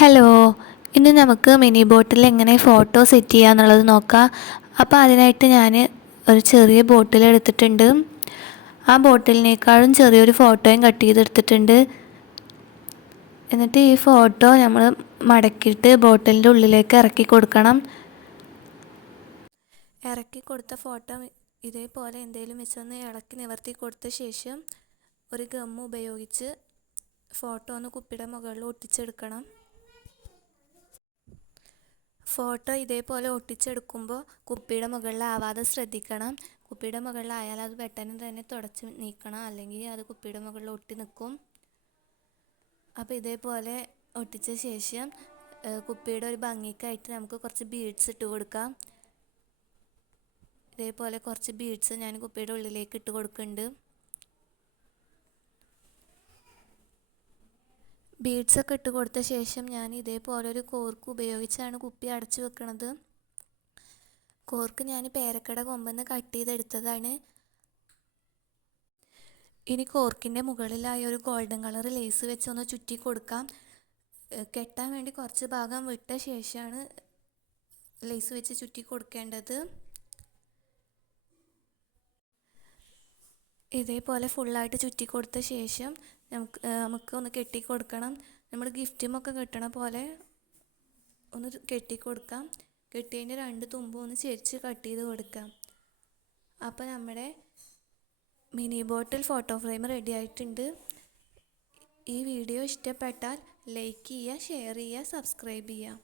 Hello, ഇന്ന് നമുക്ക് mini ബോട്ടിൽ എങ്ങനെ ഫോട്ടോ സെറ്റ് ചെയ്യുക എന്നുള്ളത് നോക്കാം. അപ്പോൾ അതിനായിട്ട് ഞാൻ ഒരു ചെറിയ ബോട്ടിൽ എടുത്തിട്ടുണ്ട്. ആ ബോട്ടിലിനേക്കാളും ചെറിയൊരു ഫോട്ടോയും കട്ട് ചെയ്തെടുത്തിട്ടുണ്ട്. എന്നിട്ട് ഈ ഫോട്ടോ നമ്മൾ മടക്കിയിട്ട് ബോട്ടിലിൻ്റെ ഉള്ളിലേക്ക് ഇറക്കി കൊടുക്കണം. ഇറക്കി കൊടുത്ത ഫോട്ടോ ഇതേപോലെ എന്തെങ്കിലും വെച്ചൊന്ന് ഇളക്കി നിവർത്തി കൊടുത്ത ശേഷം ഒരു ഗം ഉപയോഗിച്ച് ഫോട്ടോ ഒന്ന് കുപ്പിയുടെ മുകളിൽ ഒട്ടിച്ചെടുക്കണം. ഫോട്ടോ ഇതേപോലെ ഒട്ടിച്ചെടുക്കുമ്പോൾ കുപ്പിയുടെ മുകളിലാവാതെ ശ്രദ്ധിക്കണം. കുപ്പിയുടെ മുകളിലായാൽ അത് പെട്ടെന്ന് തന്നെ തുടച്ച് നീക്കണം, അല്ലെങ്കിൽ അത് കുപ്പിയുടെ മുകളിൽ ഒട്ടി നിൽക്കും. അപ്പോൾ ഇതേപോലെ ഒട്ടിച്ച ശേഷം കുപ്പിയുടെ ഒരു ഭംഗിക്കായിട്ട് നമുക്ക് കുറച്ച് ബീഡ്സ് ഇട്ട് കൊടുക്കാം. ഇതേപോലെ കുറച്ച് ബീഡ്സ് ഞാൻ കുപ്പിയുടെ ഉള്ളിലേക്ക് ഇട്ട് കൊടുക്കുന്നുണ്ട്. ബീഡ്സൊക്കെ ഇട്ട് കൊടുത്ത ശേഷം ഞാൻ ഇതേപോലെ ഒരു കോർക്ക് ഉപയോഗിച്ചാണ് കുപ്പി അടച്ചു വെക്കുന്നത്. കോർക്ക് ഞാൻ പേരക്കട കൊമ്പെന്ന് കട്ട് ചെയ്തെടുത്തതാണ്. ഇനി കോർക്കിൻ്റെ മുകളിലായി ഒരു ഗോൾഡൻ കളർ ലേസ് വെച്ചൊന്ന് ചുറ്റി കൊടുക്കാം. കെട്ടാൻ വേണ്ടി കുറച്ച് ഭാഗം വിട്ട ശേഷമാണ് ലേസ് വെച്ച് ചുറ്റി കൊടുക്കേണ്ടത്. ഇതേപോലെ ഫുള്ളായിട്ട് ചുറ്റി കൊടുത്ത ശേഷം നമുക്ക് ഒന്ന് കെട്ടി കൊടുക്കണം. നമ്മൾ ഗിഫ്റ്റുമൊക്കെ കെട്ടണ പോലെ ഒന്ന് കെട്ടി കൊടുക്കാം. കെട്ടിയതിൻ്റെ രണ്ട് തുമ്പും ഒന്ന് ചെരിച്ച് കട്ട് ചെയ്ത് കൊടുക്കാം. അപ്പോൾ നമ്മുടെ മിനി ബോട്ടിൽ ഫോട്ടോ ഫ്രെയിം റെഡി ആയിട്ടുണ്ട്. ഈ വീഡിയോ ഇഷ്ടപ്പെട്ടാൽ ലൈക്ക് ചെയ്യുക, ഷെയർ ചെയ്യുക, സബ്സ്ക്രൈബ് ചെയ്യുക.